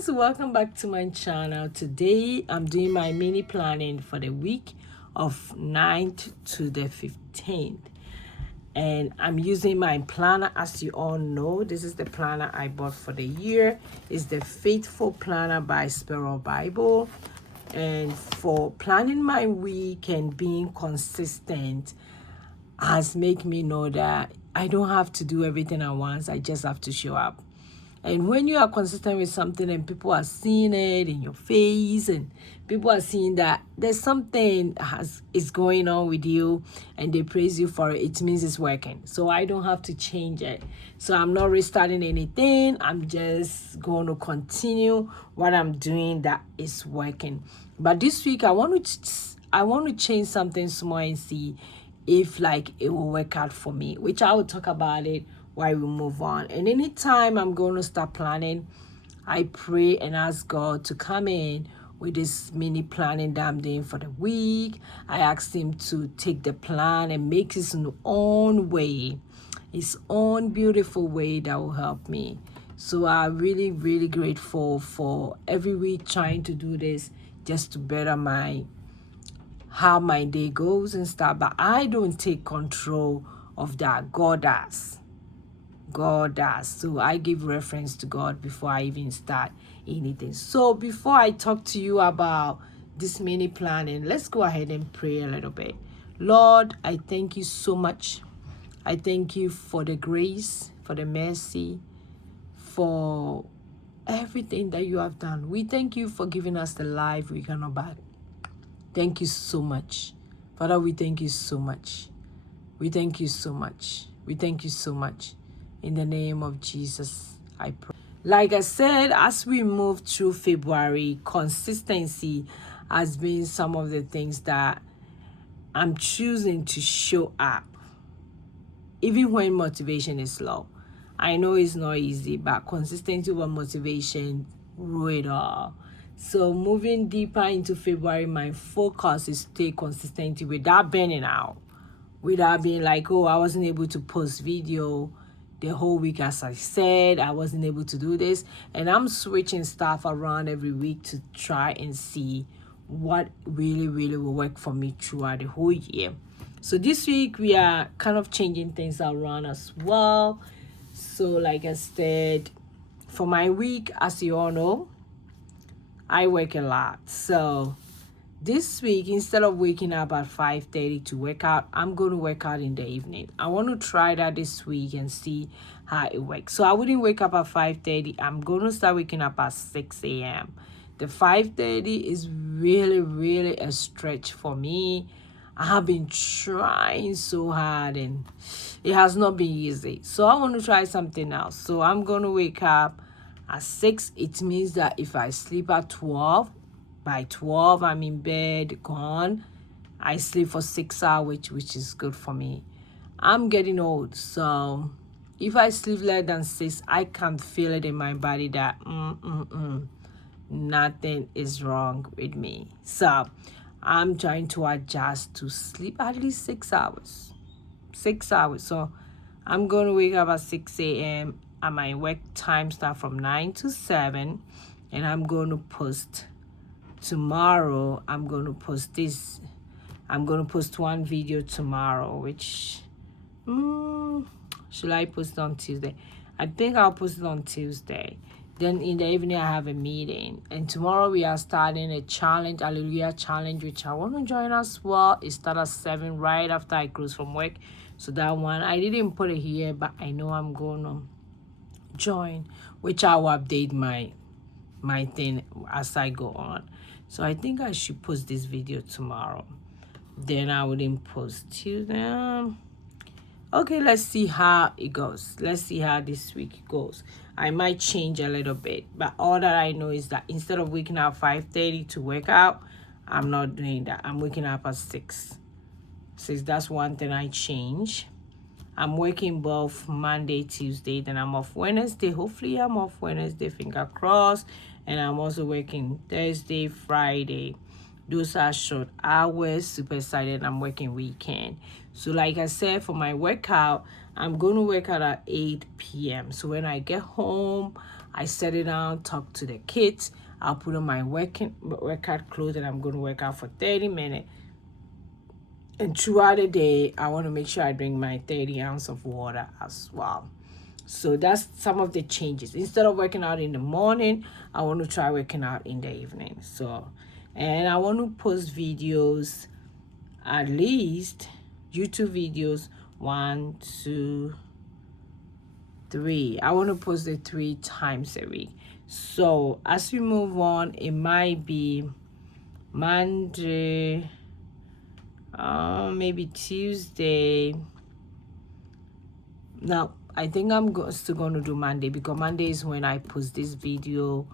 friends, welcome back to my channel. Today I'm doing my mini planning for the week of 9th to the 15th, and I'm using my planner. As you all know, this is the planner I bought for the year. It's the Faithful Planner by Sparrow Bible. And for planning my week and being consistent has made me know that I don't have to do everything at once. I just have to show up. And when you are consistent with something and people are seeing it in your face and people are seeing that there's something is going on with you and they praise you for it, it means it's working. So I don't have to change it. So I'm not restarting anything. I'm just going to continue what I'm doing that is working. But this week I want to change something small and see if it will work out for me, which I will talk about it while we move on. And anytime I'm going to start planning, I pray and ask God to come in with this mini planning that I'm doing for the week. I ask him to take the plan and make his own way, his own beautiful way that will help me. So I'm really, really grateful for every week trying to do this just to better how my day goes and stuff. But I don't take control of that. God does. So I give reference to God before I even start anything. So before I talk to you about this mini planning, let's go ahead and pray a little bit. Lord, I thank you so much. I thank you for the grace, for the mercy, for everything that you have done. We thank you for giving us the life we cannot buy. Thank you so much. Father, we thank you so much. We thank you so much. We thank you so much. In the name of Jesus, I pray. Like I said, as we move through February, consistency has been some of the things that I'm choosing to show up, even when motivation is low. I know it's not easy, but consistency over motivation rule it all. So moving deeper into February, my focus is to stay consistent without burning out, without being like, oh, I wasn't able to post video the whole week. As I said, I wasn't able to do this, and I'm switching stuff around every week to try and see what really will work for me throughout the whole year. So this week we are kind of changing things around as well. So like I said, for my week, as you all know, I work a lot. So this week, instead of waking up at 5:30 to work out, I'm going to work out in the evening. I want to try that this week and see how it works. So I wouldn't wake up at 5:30. I'm going to start waking up at 6 a.m. The 5:30 is really a stretch for me. I have been trying so hard and it has not been easy. So I want to try something else. So I'm going to wake up at 6. It means that if I sleep at 12, by 12, I'm in bed, gone. I sleep for 6 hours, which is good for me. I'm getting old, so if I sleep less than 6, I can feel it in my body that nothing is wrong with me. So I'm trying to adjust to sleep at least 6 hours. 6 hours. So I'm going to wake up at 6 a.m. and my work time start from 9 to 7, and I'm going to post tomorrow. I'm going to post this. I'm going to post one video tomorrow, which should I post on Tuesday? I think I'll post it on Tuesday. Then in the evening I have a meeting, and tomorrow we are starting a challenge, Hallelujah challenge, which I want to join as well. It starts at 7 right after I close from work. So that one I didn't put it here, but I know I'm going to join, which I will update my thing as I go on. So I think I should post this video tomorrow. Then I wouldn't post Tuesday. Okay, let's see how it goes. Let's see how this week goes. I might change a little bit, but all that I know is that instead of waking up 5:30 to work out, I'm not doing that. I'm waking up at 6. That's one thing I change. I'm working both Monday, Tuesday, then I'm off Wednesday. Hopefully I'm off Wednesday, finger crossed. And I'm also working Thursday, Friday. Those are short hours. Super excited. I'm working weekend. So like I said, for my workout, I'm going to work out at 8 p.m. So when I get home, I set it down, talk to the kids. I'll put on my workout clothes, and I'm going to work out for 30 minutes. And throughout the day, I want to make sure I drink my 30 ounce of water as well. So that's some of the changes. Instead of working out in the morning, I want to try working out in the evening. So, and I want to post videos, at least YouTube videos, 1, 2, 3. I want to post it 3 times a week. So as we move on, it might be Monday, maybe Tuesday. No, I think I'm still going to do Monday, because Monday is when I post this video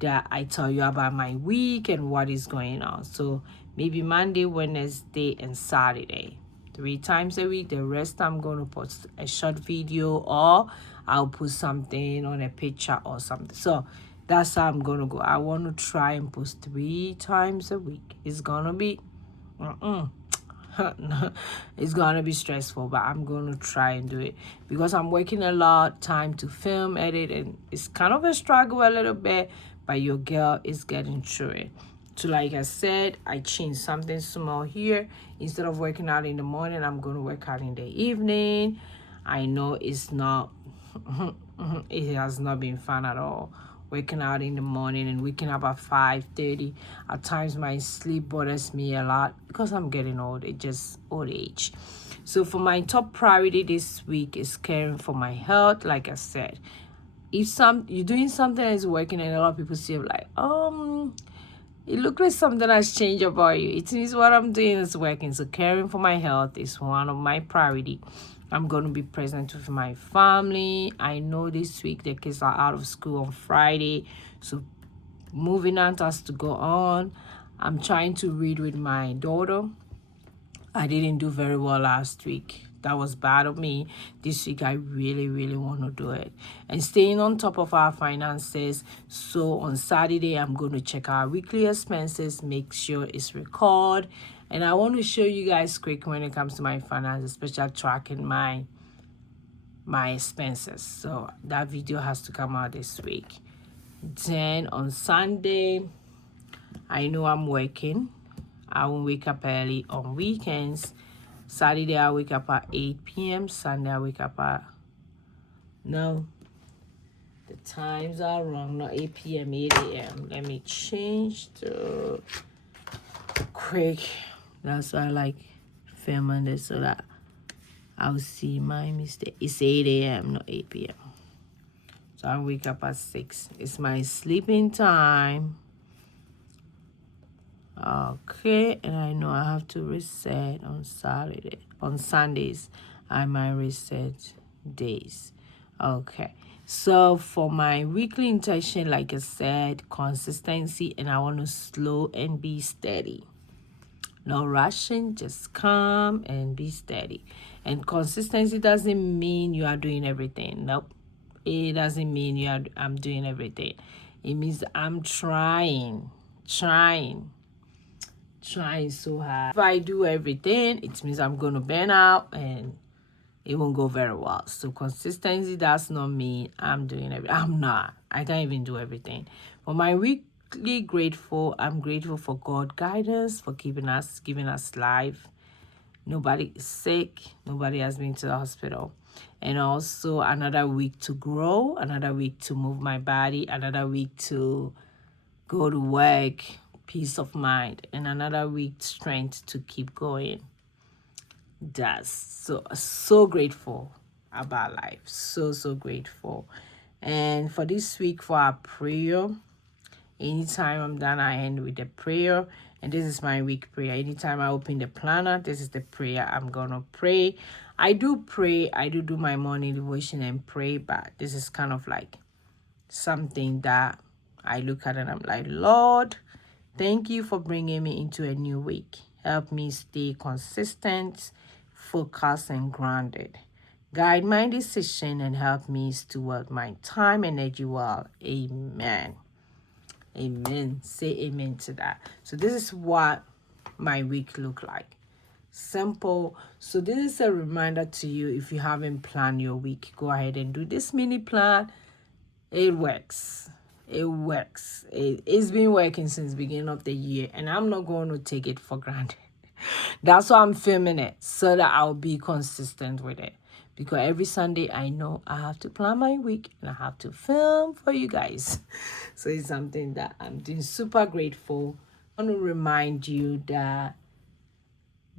that I tell you about my week and what is going on. So maybe Monday, Wednesday, and Saturday, 3 times a week. The rest I'm going to post a short video, or I'll put something on a picture or something. So that's how I'm going to go. I want to try and post 3 times a week. It's going to be it's gonna be stressful, but I'm gonna try and do it, because I'm working a lot time to film, edit, and it's kind of a struggle a little bit, but your girl is getting through it. So like I said, I changed something small here. Instead of working out in the morning, I'm gonna work out in the evening. I know it's not it has not been fun at all, waking out in the morning and waking up at 5:30. At times my sleep bothers me a lot, because I'm getting old. It's just old age. So for my top priority this week is caring for my health. Like I said, if you're doing something that is working, and a lot of people see it like, it looks like something has changed about you, it means what I'm doing is working. So caring for my health is one of my priority. I'm going to be present with my family. I know this week the kids are out of school on Friday, so moving on has to go on. I'm trying to read with my daughter. I didn't do very well last week. That was bad of me. This week I really, really want to do it. And staying on top of our finances. So on Saturday, I'm going to check our weekly expenses, make sure it's recorded. And I want to show you guys quick when it comes to my finances, especially tracking my expenses. So that video has to come out this week. Then on Sunday, I know I'm working. I won't wake up early on weekends. Saturday, I wake up at 8 p.m. Sunday, I wake up at... No, the times are wrong. Not 8 p.m., 8 a.m. Let me change to quick. That's why I like filming this, so that I'll see my mistake. It's 8 a.m., not 8 p.m. So I wake up at 6. It's my sleeping time. Okay, and I know I have to reset on Saturday. On Sundays, I might reset days. Okay, so for my weekly intention, like I said, consistency, and I want to slow and be steady. No rushing, just calm and be steady. And consistency doesn't mean you are doing everything. Nope, it doesn't mean I'm doing everything. It means I'm trying so hard. If I do everything, it means I'm going to burn out and it won't go very well. So consistency does not mean I'm doing everything. I'm not. I can't even do everything. For my weekly grateful, I'm grateful for God guidance, for giving us life. Nobody is sick. Nobody has been to the hospital. And also another week to grow, another week to move my body, another week to go to work, peace of mind, and another week strength to keep going. That's so grateful about life. So grateful. And for this week, for our prayer, anytime I'm done, I end with a prayer. And this is my week prayer. Anytime I open the planner, this is the prayer I'm gonna pray. I do pray. I do my morning devotion and pray, but this is kind of like something that I look at and I'm like, Lord, thank you for bringing me into a new week. Help me stay consistent, focused, and grounded. Guide my decision and help me steward my time and energy well. Amen. Amen. Say amen to that. So this is what my week look like. Simple. So this is a reminder to you, if you haven't planned your week, go ahead and do this mini plan. It works. It's been working since the beginning of the year, and I'm not going to take it for granted. That's why I'm filming it, so that I'll be consistent with it. Because every Sunday I know I have to plan my week and I have to film for you guys. So it's something that I'm doing super grateful. I want to remind you that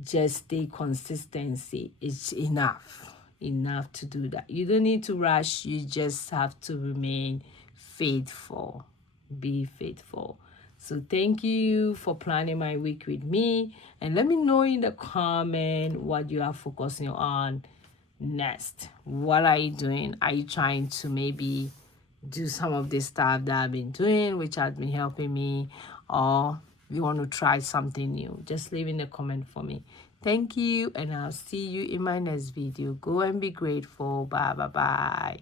just stay consistency. It's enough to do that. You don't need to rush. You just have to remain faithful. Be faithful. So thank you for planning my week with me, and let me know in the comment what you are focusing on next. What are you doing? Are you trying to maybe do some of the stuff that I've been doing, which has been helping me, or you want to try something new? Just leave in the comment for me. Thank you, and I'll see you in my next video. Go and be grateful. Bye.